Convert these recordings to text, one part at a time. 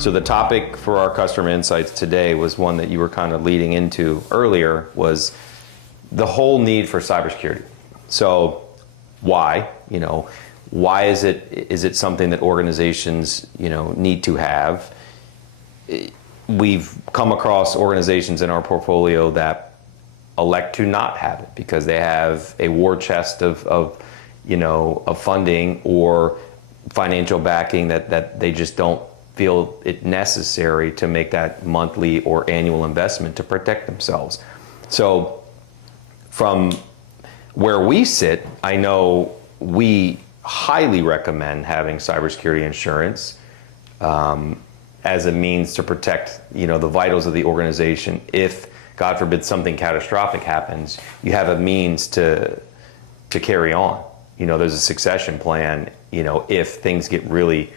So the topic for our customer insights today was one that you were kind of leading into earlier, was the whole need for cybersecurity. So why, why is it something that organizations, need to have? We've come across organizations in our portfolio that elect to not have it because they have a war chest of funding or financial backing that they just don't feel it necessary to make that monthly or annual investment to protect themselves. So from where we sit, I know we highly recommend having cybersecurity insurance as a means to protect, the vitals of the organization. If, God forbid, something catastrophic happens, you have a means to carry on. There's a succession plan, if things get really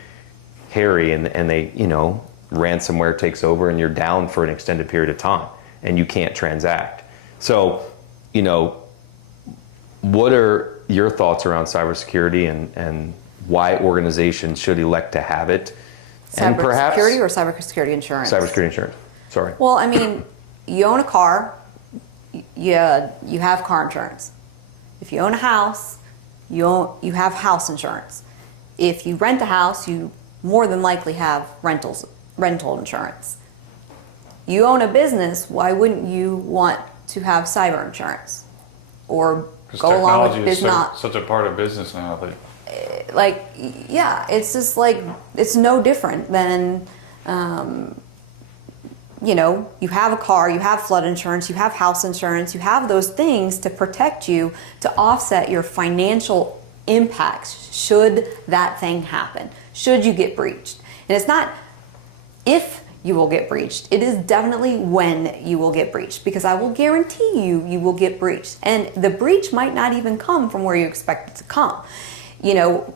hairy and they, ransomware takes over and you're down for an extended period of time and you can't transact. So, what are your thoughts around cybersecurity and why organizations should elect to have it? Cybersecurity or cybersecurity insurance? Cybersecurity insurance, sorry. Well, you own a car, you have car insurance. If you own a house, you have house insurance. If you rent a house, you more than likely have rental insurance. You own a business, why wouldn't you want to have cyber insurance? Or go along with such a part of business now. It's just it's no different than, you have a car, you have flood insurance, you have house insurance, you have those things to protect you, to offset your financial impacts should that thing happen, should you get breached. And it's not if you will get breached, it is definitely when you will get breached, because I will guarantee you will get breached. And the breach might not even come from where you expect it to come.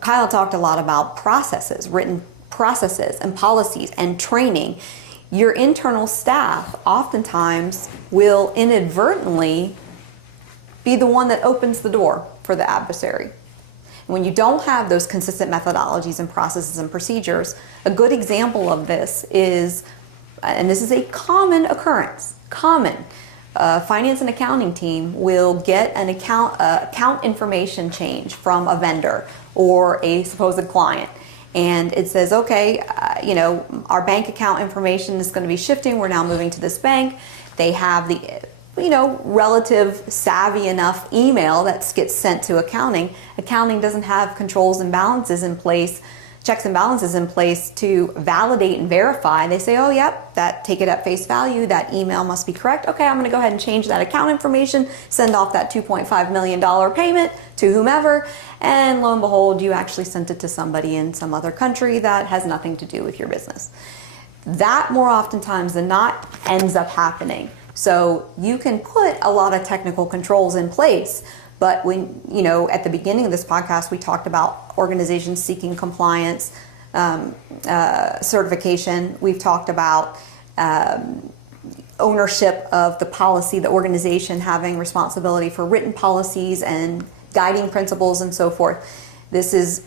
Kyle talked a lot about processes, written processes and policies and training. Your internal staff oftentimes will inadvertently be the one that opens the door for the adversary. When you don't have those consistent methodologies and processes and procedures, a good example of this is, and this is a common occurrence, finance and accounting team will get an account information change from a vendor or a supposed client. And it says, okay, our bank account information is going to be shifting. We're now moving to this bank. They have the, relative savvy enough email that gets sent to accounting. Accounting doesn't have controls and balances in place, checks and balances in place to validate and verify. They say, oh, yep, take it at face value. That email must be correct. Okay, I'm going to go ahead and change that account information, send off that $2.5 million payment to whomever. And lo and behold, you actually sent it to somebody in some other country that has nothing to do with your business. That more oftentimes than not ends up happening. So you can put a lot of technical controls in place, but when, at the beginning of this podcast, we talked about organizations seeking compliance, certification. We've talked about ownership of the policy, the organization having responsibility for written policies and guiding principles and so forth. This is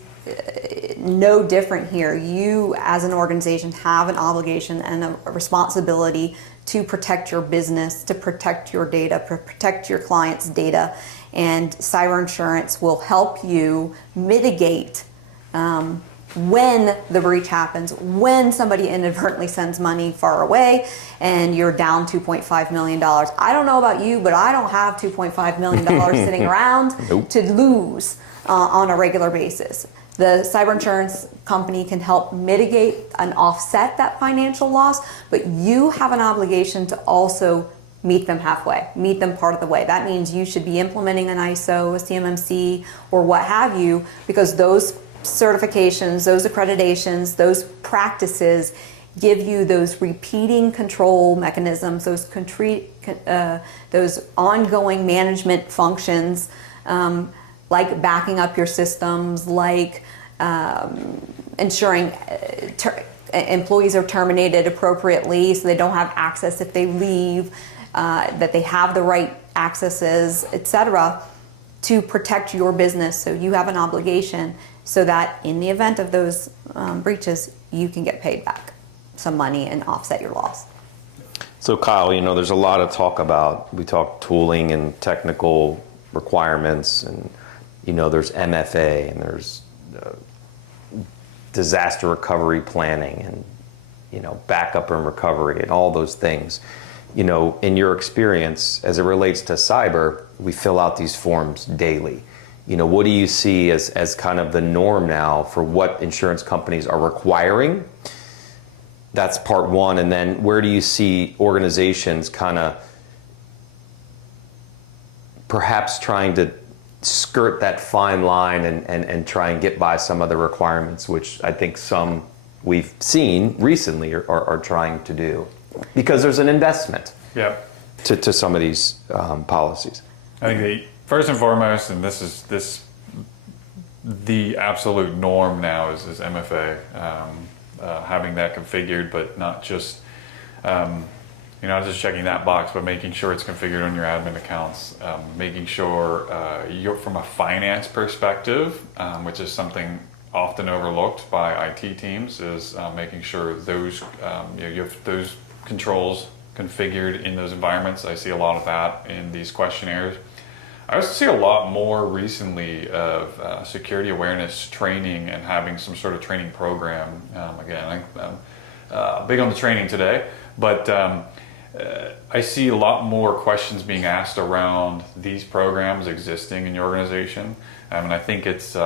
no different here. You as an organization have an obligation and a responsibility to protect your business, to protect your data, protect your clients' data, and cyber insurance will help you mitigate when the breach happens, when somebody inadvertently sends money far away and you're down $2.5 million. I don't know about you, but I don't have $2.5 million sitting around to lose on a regular basis. The cyber insurance company can help mitigate and offset that financial loss, but you have an obligation to also meet them halfway, meet them part of the way. That means you should be implementing an ISO, a CMMC, or what have you, because those certifications, those accreditations, those practices give you those repeating control mechanisms, those ongoing management functions, like backing up your systems, like ensuring employees are terminated appropriately so they don't have access if they leave, that they have the right accesses, etc., to protect your business. So you have an obligation so that in the event of those breaches, you can get paid back. some money and offset your loss. So Kyle, there's a lot of talk about, we talk tooling and technical requirements, and there's MFA, and there's disaster recovery planning, and backup and recovery, and all those things. In your experience, as it relates to cyber, we fill out these forms daily. What do you see as kind of the norm now for what insurance companies are requiring? That's part one. And then where do you see organizations kind of perhaps trying to skirt that fine line and try and get by some of the requirements, which I think some we've seen recently are trying to do, because there's an investment to some of these policies. I think first and foremost, and this is the absolute norm now, is MFA. Having that configured, but not just not just checking that box, but making sure it's configured on your admin accounts, making sure you're, from a finance perspective, which is something often overlooked by IT teams, is making sure those you have those controls configured in those environments. I see a lot of that in these questionnaires. I also see a lot more recently of security awareness training and having some sort of training program. Again, I'm big on the training today, but I see a lot more questions being asked around these programs existing in your organization, and I think it's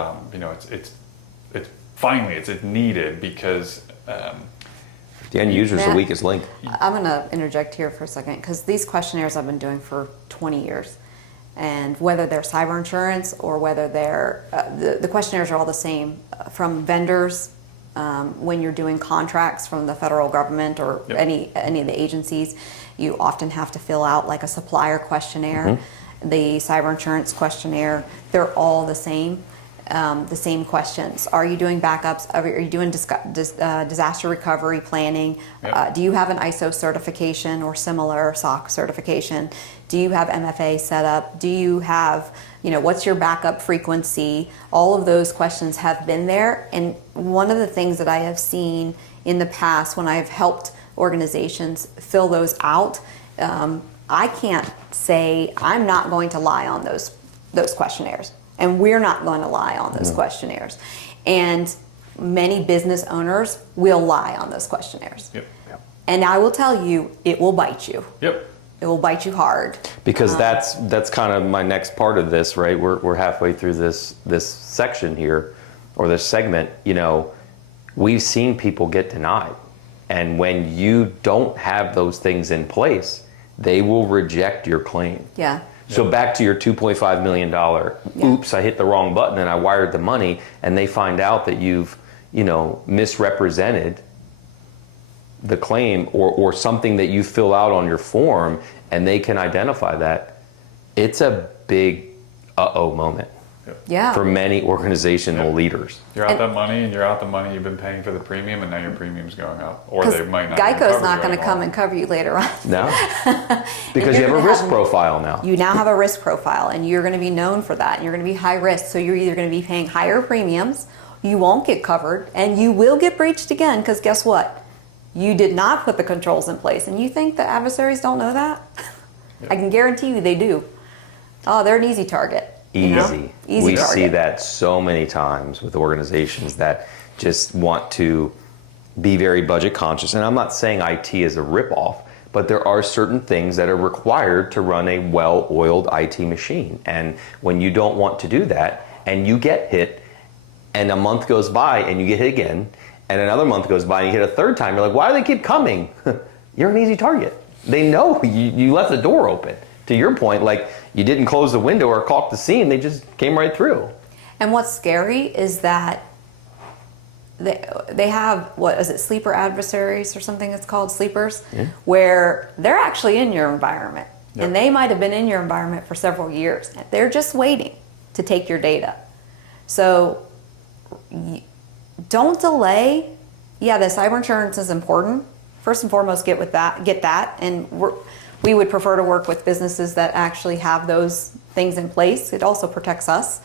finally it's needed, because the end user is the weakest link. I'm going to interject here for a second, because these questionnaires I've been doing for 20 years. And whether they're cyber insurance or whether they're, the questionnaires are all the same, from vendors, when you're doing contracts from the federal government or any of the agencies, you often have to fill out like a supplier questionnaire, the cyber insurance questionnaire. They're all the same questions. Are you doing backups? Are you doing disaster recovery planning? Do you have an ISO certification or similar SOC certification? Do you have MFA set up? Do you have, what's your backup frequency? All of those questions have been there. And one of the things that I have seen in the past when I've helped organizations fill those out, I can't say I'm not going to lie on those questionnaires. And we're not going to lie on those questionnaires. And many business owners will lie on those questionnaires. And I will tell you, it will bite you. It will bite you hard. Because that's kind of my next part of this, right? We're halfway through this section here, or this segment. We've seen people get denied. And when you don't have those things in place, they will reject your claim. So back to your $2.5 million, oops, I hit the wrong button and I wired the money, and they find out that you've, misrepresented the claim or something that you fill out on your form, and they can identify that. It's a big uh-oh moment for many organizational leaders. You're out that money, and you're out the money you've been paying for the premium, and now your premium's going up. Or they might not. Geico's not going to come and cover you later on. No, because you have a risk profile now. You now have a risk profile, and you're going to be known for that. And you're going to be high risk, so you're either going to be paying higher premiums, you won't get covered, and you will get breached again, because guess what? You did not put the controls in place. And you think the adversaries don't know that? I can guarantee you they do. Oh, they're an easy target. Easy. We target. see that so many times with organizations that just want to be very budget conscious. And I'm not saying IT is a ripoff, but there are certain things that are required to run a well-oiled IT machine. And when you don't want to do that, and you get hit, and a month goes by and you get hit again, and another month goes by and you hit a third time, you're like, why do they keep coming? You're an easy target. They know you left the door open. To your point, like, you didn't close the window or caulk the seam, they just came right through. And what's scary is that they have, what is it, sleeper adversaries or something it's called, sleepers, where they're actually in your environment. And they might have been in your environment for several years. They're just waiting to take your data. So don't delay. Yeah, the cyber insurance is important. First and foremost, get that. And we would prefer to work with businesses that actually have those things in place. It also protects us.